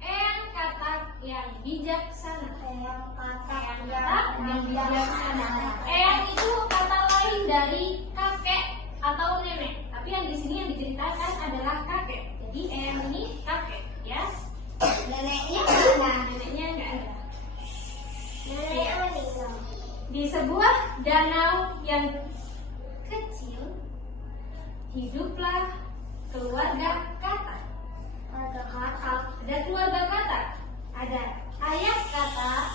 eyang katak yang bijaksana. Eyang katak yang bijaksana. Eyang itu kata lain dari kakek atau nenek. Tapi yang di sini yang diceritakan adalah kakek. Jadi eyang ini kakek, ya. Neneknya mana? Neneknya enggak ada. Neneknya meninggal. Di sebuah danau yang kecil, hiduplah keluarga katak. Ada katak. Ada keluarga katak. Ada ayah katak,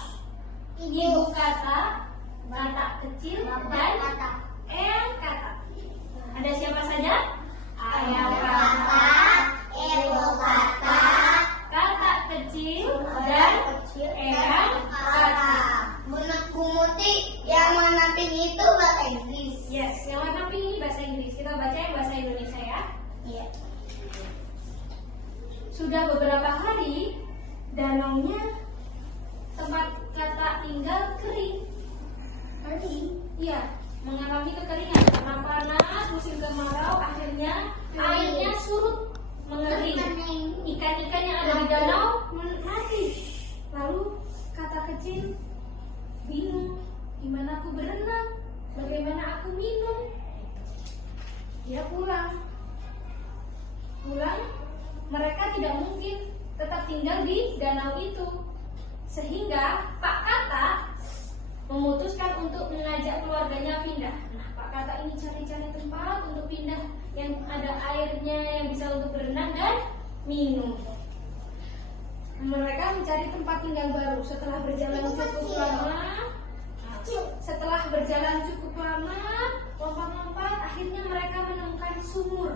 ibu katak, katak kecil, dan katak. eyang katak. Ada siapa saja? Ayah Katak, katak, ibu katak, katak kecil, dan kecil, eyang katak. Bu Muti, yang warna pink itu bahasa Inggris. Yes, yang warna pink ini bahasa Inggris. Kita baca yang bahasa Indonesia ya. Iya. Sudah beberapa hari, danaunya tempat katak tinggal kering. Kering. Iya, mengalami kekeringan karena panas musim kemarau. Akhirnya airnya surut, mengering. Ikan-ikan yang ada di danau mati. Lalu katak kecil bingung, gimana aku berenang? Bagaimana aku minum? Dia pulang. Mereka tidak mungkin tetap tinggal di danau itu. Sehingga Pak Katak memutuskan untuk mengajak keluarganya pindah. Nah, Pak Katak ini cari-cari tempat untuk pindah yang ada airnya, yang bisa untuk berenang dan minum. Mereka mencari tempat tinggal baru. Setelah berjalan cukup lama, lompat-lompat, akhirnya mereka menemukan sumur.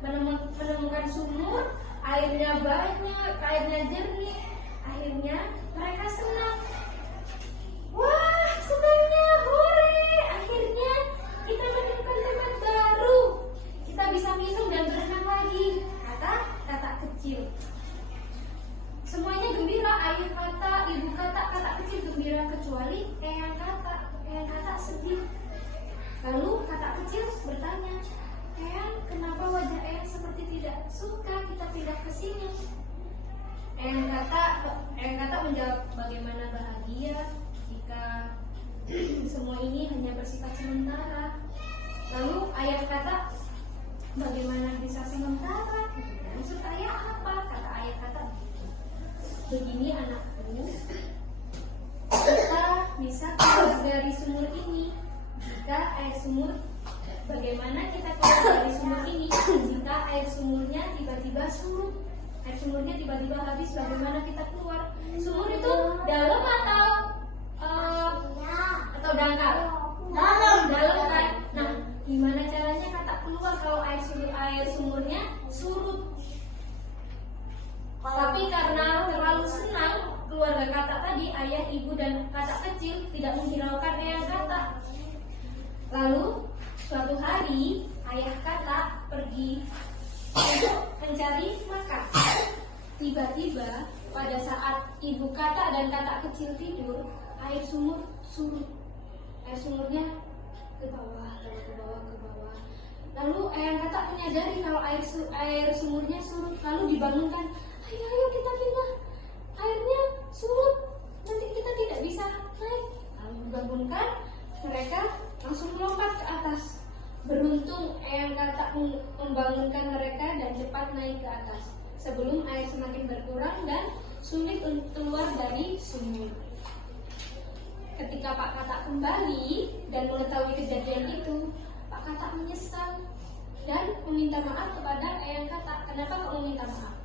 Menemukan sumur, airnya banyak, airnya jernih. Akhirnya mereka senang. Wah, senangnya, hore! Akhirnya kita menemukan tempat baru. Kita bisa minum dan berenang lagi, kata katak kecil. Semuanya gembira, ayah katak, ibu katak, katak kecil gembira kecuali eyang katak. Eyang katak sedih. Lalu katak kecil bertanya, eyang, kenapa wajah eyang seperti tidak suka kita pindah ke sini? Eyang katak menjawab, bagaimana bahagia jika semua ini hanya bersifat sementara. Lalu ayah katak, bagaimana bisa sementara? Maksud ayah apa? Kata ayah katak, begini anakku, kita bisa keluar dari sumur ini. Jika air sumur, bagaimana kita keluar dari sumur ini? Jika air sumurnya tiba-tiba surut, air sumurnya tiba-tiba habis, bagaimana kita keluar? Sumur itu dalam atau dangkal? Dalam kan? Nah, gimana caranya katak keluar kalau air sumurnya surut? Tapi karena terlalu senang, keluarga katak tadi, ayah, ibu, dan katak kecil tidak menghiraukan eyang katak. Lalu suatu hari ayah katak pergi untuk mencari makan. Tiba-tiba pada saat ibu katak dan katak kecil tidur, air sumur surut. Air sumurnya ke bawah. Lalu eyang katak menyadari kalau air sumurnya surut, lalu dibangunkan. Ayo kita pindah, airnya surut, nanti kita tidak bisa naik. Lalu dibangunkan, mereka langsung melompat ke atas. Beruntung eyang katak membangunkan mereka dan cepat naik ke atas sebelum air semakin berkurang dan sulit untuk keluar dari sumur. Ketika Pak Katak kembali dan mengetahui kejadian itu, Pak Katak menyesal dan meminta maaf kepada eyang katak. Kenapa kau meminta maaf?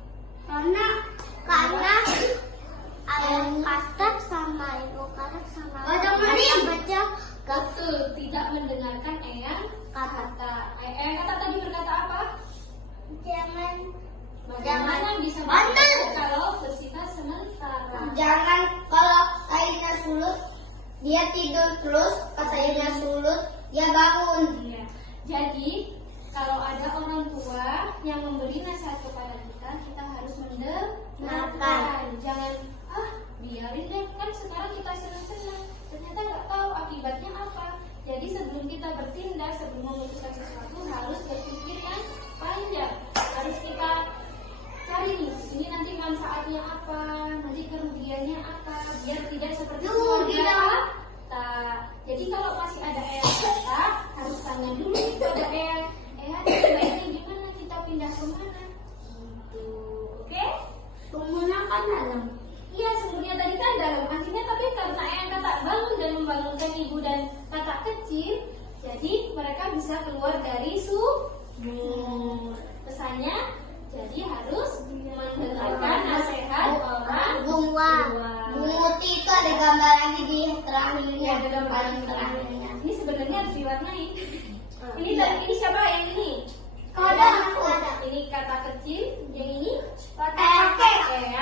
Karena ayah katak sama ibu katak sama baca Betul, tidak mendengarkan eyang katak. Eyang katak tadi berkata apa? Bagaimana bisa berkata kalau bersifat sementara? Jangan kalau airnya surut dia tidur terus, pas airnya surut dia bangun. Iya. Jadi kalau ada orang tua yang memberi nasihat kepada kita, kita harus mendengarkan. Jangan biarin deh, kan sekarang kita senang-senang, ternyata nggak tahu akibatnya apa. Jadi sebelum kita bertindak, sebelum memutuskan sesuatu, harus berpikir yang panjang. Harus kita cari nih, ini nanti manfaat manfaatnya apa, nanti kerugiannya apa, biar tidak seperti Rugi keluarga dong. kita. Jadi kalau masih ada eyang kita harus tanya dulu kepada eyang, sebaiknya gimana kita pindah kemana? Gitu, oke? Sumurnya kan dalam. Iya, sumurnya tadi kan dalam, artinya tapi karena eyang kakak bangun dan membangunkan ibu dan kakak kecil, jadi mereka bisa keluar dari sumur. Pesannya, jadi harus mendengarkan nasihat orang Bunga. tua. Bung Muti itu ada gambar lagi di terakhirnya. Iya, ada gambar Paling terakhirnya. Ini sebenarnya harus diwarnai. Ini siapa yang ini? Kalau ada aku ada. Ini kata kecil, yang ini Kakek. eyang.